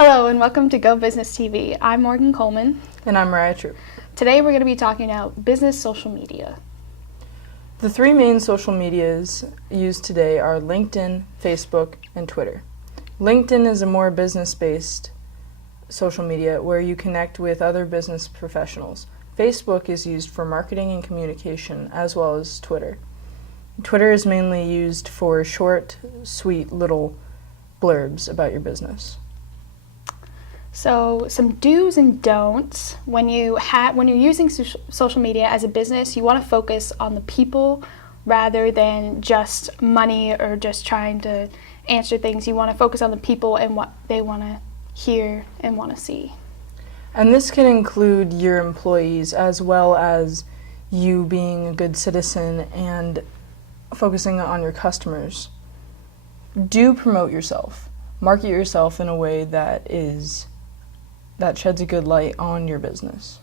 Hello and welcome to Go Business TV. I'm Morgan Coleman. And I'm Mariah Troop. Today we're going to be talking about business social media. The three main social medias used today are LinkedIn, Facebook, and Twitter. LinkedIn is a more business-based social media where you connect with other business professionals. Facebook is used for marketing and communication, as well as Twitter. Twitter is mainly used for short, sweet little blurbs about your business. So some do's and don'ts when you're using social media as a business. You want to focus on the people rather than just money or just trying to answer things. You want to focus on the people and what they want to hear and want to see. And this can include your employees as well as you being a good citizen and focusing on your customers. Do promote yourself. Market yourself in a way that sheds a good light on your business.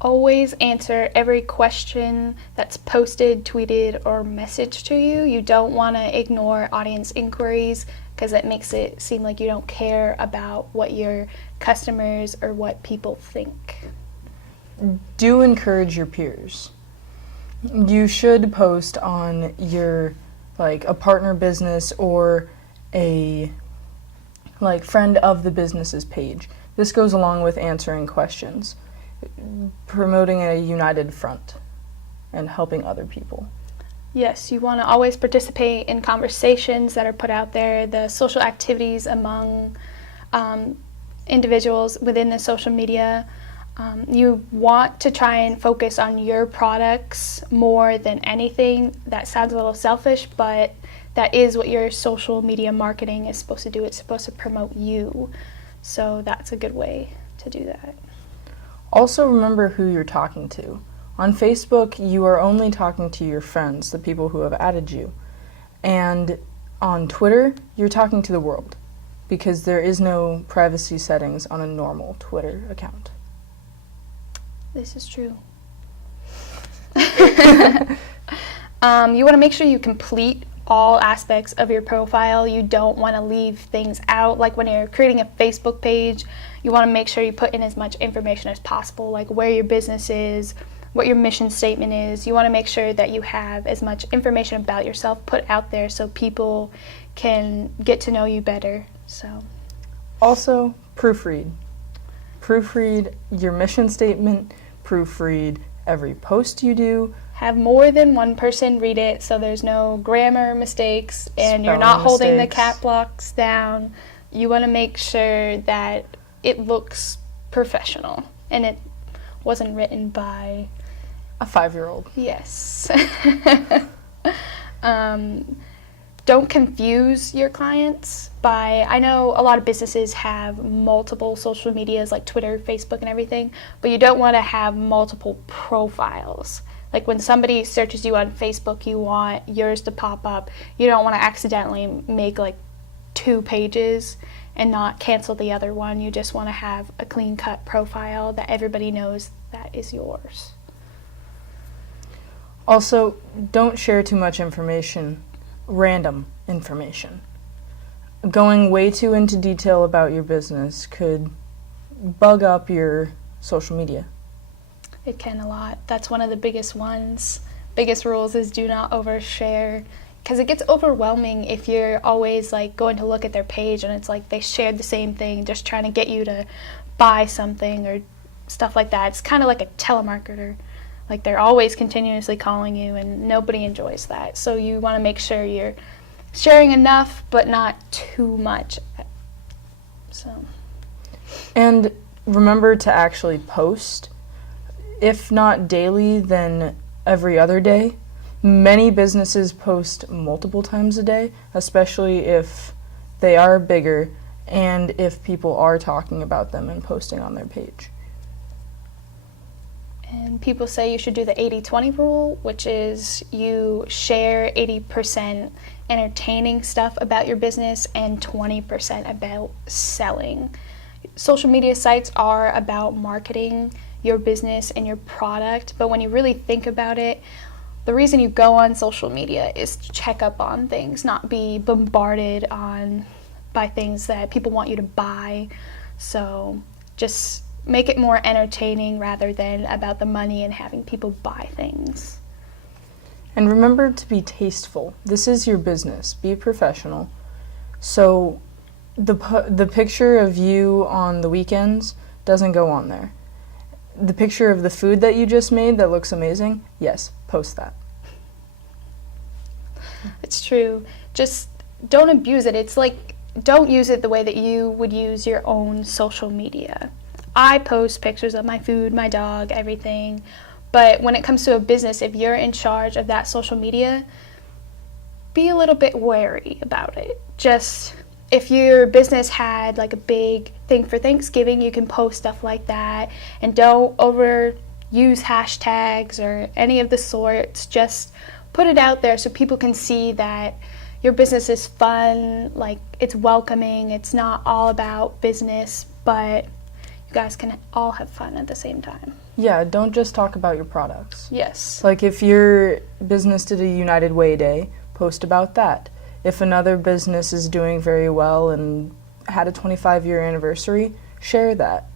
Always answer every question that's posted, tweeted, or messaged to you. You don't want to ignore audience inquiries because it makes it seem like you don't care about what your customers or what people think. Do encourage your peers. You should post on your, a partner business or a, friend of the business's page. This goes along with answering questions, promoting a united front, and helping other people. Yes, you want to always participate in conversations that are put out there, the social activities among individuals within the social media. You want to try and focus on your products more than anything. That sounds a little selfish, but that is what your social media marketing is supposed to do. It's supposed to promote you. So that's a good way to do that. Also remember who you're talking to. On Facebook, you are only talking to your friends, the people who have added you. And on Twitter, you're talking to the world because there is no privacy settings on a normal Twitter account. This is true. You want to make sure you complete all aspects of your profile. You don't want to leave things out. Like when you're creating a Facebook page, you want to make sure you put in as much information as possible, like where your business is, what your mission statement is. You want to make sure that you have as much information about yourself put out there so people can get to know you better. So, also, proofread. Proofread your mission statement, proofread every post you do. Have more than one person read it so there's no grammar mistakes and you're not holding the cap blocks down. You want to make sure that it looks professional and it wasn't written by a 5-year-old. Yes. Don't confuse your clients I know a lot of businesses have multiple social medias like Twitter, Facebook, and everything, but you don't want to have multiple profiles. Like when somebody searches you on Facebook, you want yours to pop up. You don't want to accidentally make 2 pages and not cancel the other one. You just want to have a clean-cut profile that everybody knows that is yours. Also, don't share too much information, random information. Going way too into detail about your business could bug up your social media. It can a lot. That's one of the biggest ones. Biggest rules is do not overshare, because it gets overwhelming if you're always going to look at their page and it's like they shared the same thing just trying to get you to buy something or stuff like that. It's kind of like a telemarketer. They're always continuously calling you and nobody enjoys that. So you want to make sure you're sharing enough but not too much. So. And remember to actually post. If not daily, then every other day. Many businesses post multiple times a day, especially if they are bigger and if people are talking about them and posting on their page. And people say you should do the 80-20 rule, which is you share 80% entertaining stuff about your business and 20% about selling. Social media sites are about marketing your business and your product, but when you really think about it, the reason you go on social media is to check up on things, not be bombarded on by things that people want you to buy. So just make it more entertaining rather than about the money and having people buy things. And remember to be tasteful. This is your business. Be professional. So the picture of you on the weekends doesn't go on there. The picture of the food that you just made that looks amazing, yes, post that. It's true. Just don't abuse it. It's like, don't use it the way that you would use your own social media. I post pictures of my food, my dog, everything. But when it comes to a business, if you're in charge of that social media, be a little bit wary about it. Just if your business had like a big thing for Thanksgiving, you can post stuff like that, and don't overuse hashtags or any of the sorts. Just put it out there so people can see that your business is fun, like it's welcoming, it's not all about business, but you guys can all have fun at the same time. Yeah, don't just talk about your products. Yes. Like if your business did a United Way Day, post about that. If another business is doing very well and had a 25-year anniversary, share that.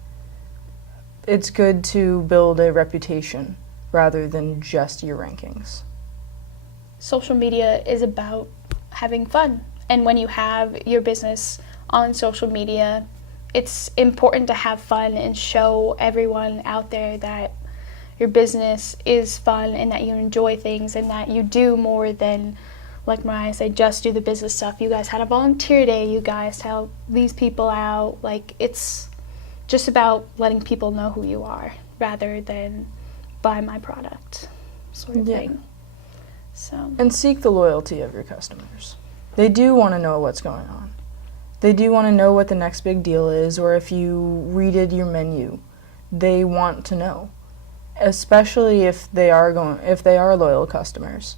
It's good to build a reputation rather than just your rankings. Social media is about having fun. And when you have your business on social media, it's important to have fun and show everyone out there that your business is fun and that you enjoy things and that you do more than, like Mariah said, just do the business stuff. You guys had a volunteer day, you guys help these people out. Like, it's just about letting people know who you are rather than buy my product sort of thing. So. And seek the loyalty of your customers. They do want to know what's going on. They do want to know what the next big deal is, or if you redid your menu. They want to know, especially if they are loyal customers.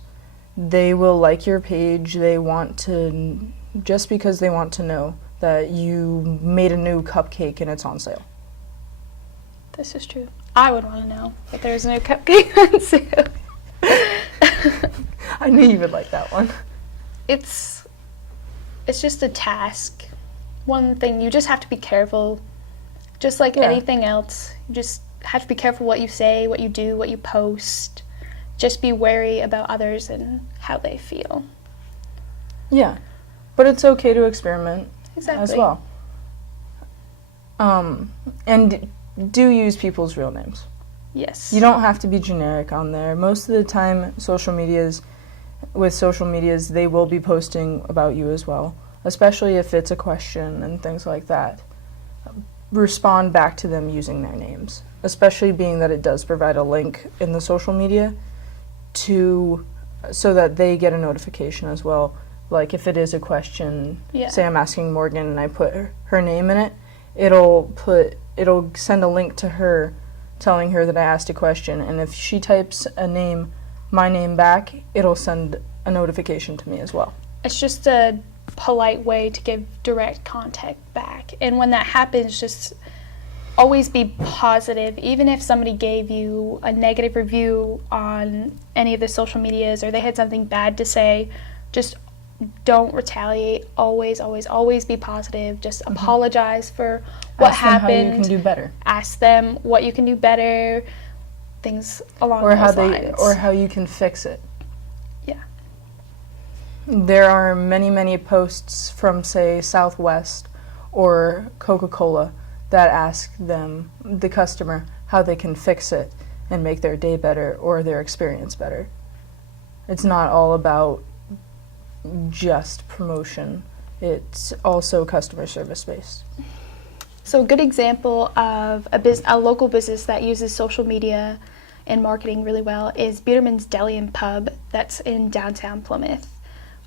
They will like your page. They want to, just because they want to know that you made a new cupcake and it's on sale. This is true. I would want to know that there's a new cupcake on sale. I knew you would like that one. It's just a task. One thing, you just have to be careful. Just like anything else, you just have to be careful what you say, what you do, what you post. Just be wary about others and how they feel. Yeah, but it's okay to experiment Exactly. as well. And do use people's real names. Yes. You don't have to be generic on there. Most of the time, with social medias, they will be posting about you as well, especially if it's a question and things like that. Respond back to them using their names, especially being that it does provide a link in the social media so that they get a notification as well. Like if it is a question, say I'm asking Morgan and I put her name in it, it'll send a link to her telling her that I asked a question, and if she types my name back, it'll send a notification to me as well. It's just a polite way to give direct contact back. And when that happens, just always be positive. Even if somebody gave you a negative review on any of the social medias or they had something bad to say, just don't retaliate. Always, always, always be positive. Just apologize for what happened. Ask them how you can do better. Ask them what you can do better. Things along those lines. Or how you can fix it. Yeah. There are many, many posts from, say, Southwest or Coca-Cola that ask the customer, how they can fix it and make their day better or their experience better. It's not all about just promotion. It's also customer service based. So a good example of a local business that uses social media and marketing really well is Biederman's Deli and Pub that's in downtown Plymouth.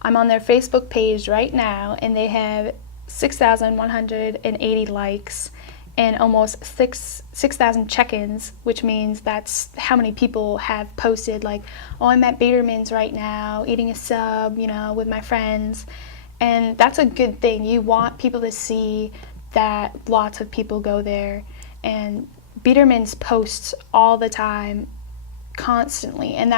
I'm on their Facebook page right now, and they have 6,180 likes and almost 6,000 check-ins, which means that's how many people have posted, like, oh, I'm at Biederman's right now, eating a sub, with my friends. And that's a good thing. You want people to see that lots of people go there. And Biederman's posts all the time, constantly. And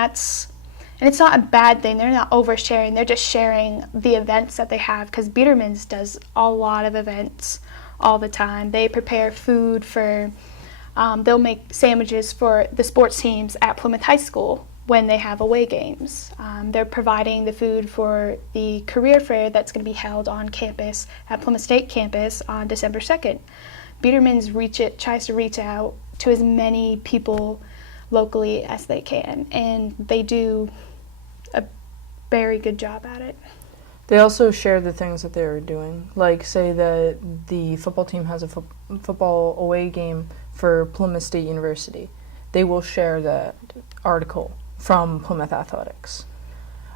And it's not a bad thing. They're not oversharing. They're just sharing the events that they have, because Biedermann's does a lot of events all the time. They prepare food for, they'll make sandwiches for the sports teams at Plymouth High School when they have away games. They're providing the food for the career fair that's going to be held on campus at Plymouth State campus on December 2nd. Biedermann's tries to reach out to as many people locally as they can, and they do a very good job at it. They also share the things that they're doing. Like, say that the football team has a football away game for Plymouth State University. They will share that article from Plymouth Athletics.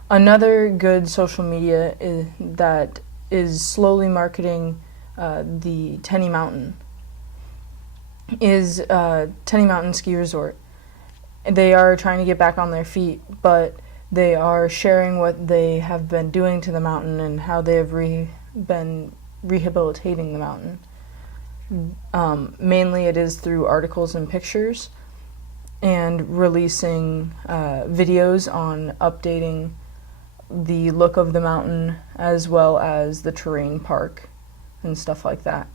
Another good social media that is slowly marketing the Tenny Mountain is Tenny Mountain Ski Resort. They are trying to get back on their feet, but they are sharing what they have been doing to the mountain and how they have been rehabilitating the mountain. Mainly it is through articles and pictures, and releasing videos on updating the look of the mountain as well as the terrain park and stuff like that.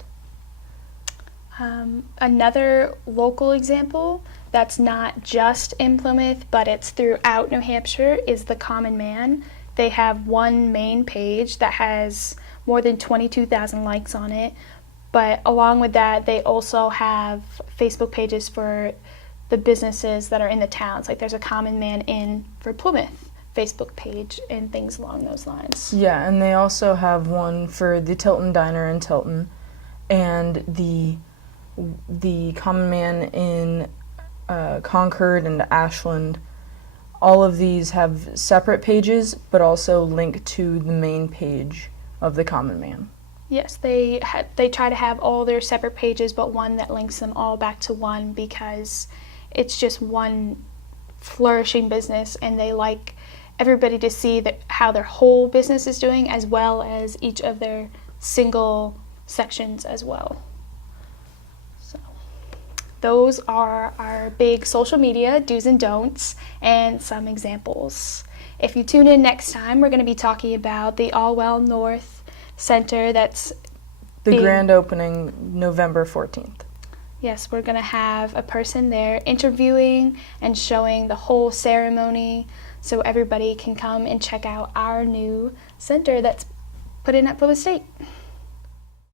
Another local example that's not just in Plymouth, but it's throughout New Hampshire, is the Common Man. They have one main page that has more than 22,000 likes on it, but along with that, they also have Facebook pages for the businesses that are in the towns. Like, there's a Common Man Inn for Plymouth Facebook page and things along those lines. Yeah, and they also have one for the Tilton Diner in Tilton, and the Common Man in Concord and Ashland. All of these have separate pages, but also link to the main page of the Common Man. Yes, they try to have all their separate pages, but one that links them all back to one, because it's just one flourishing business, and they like everybody to see how their whole business is doing, as well as each of their single sections as well. So those are our big social media do's and don'ts and some examples. If you tune in next time, we're going to be talking about the Allwell North Center. That's the grand opening November 14th. Yes, we're going to have a person there interviewing and showing the whole ceremony, so everybody can come and check out our new center that's put in at Plymouth State.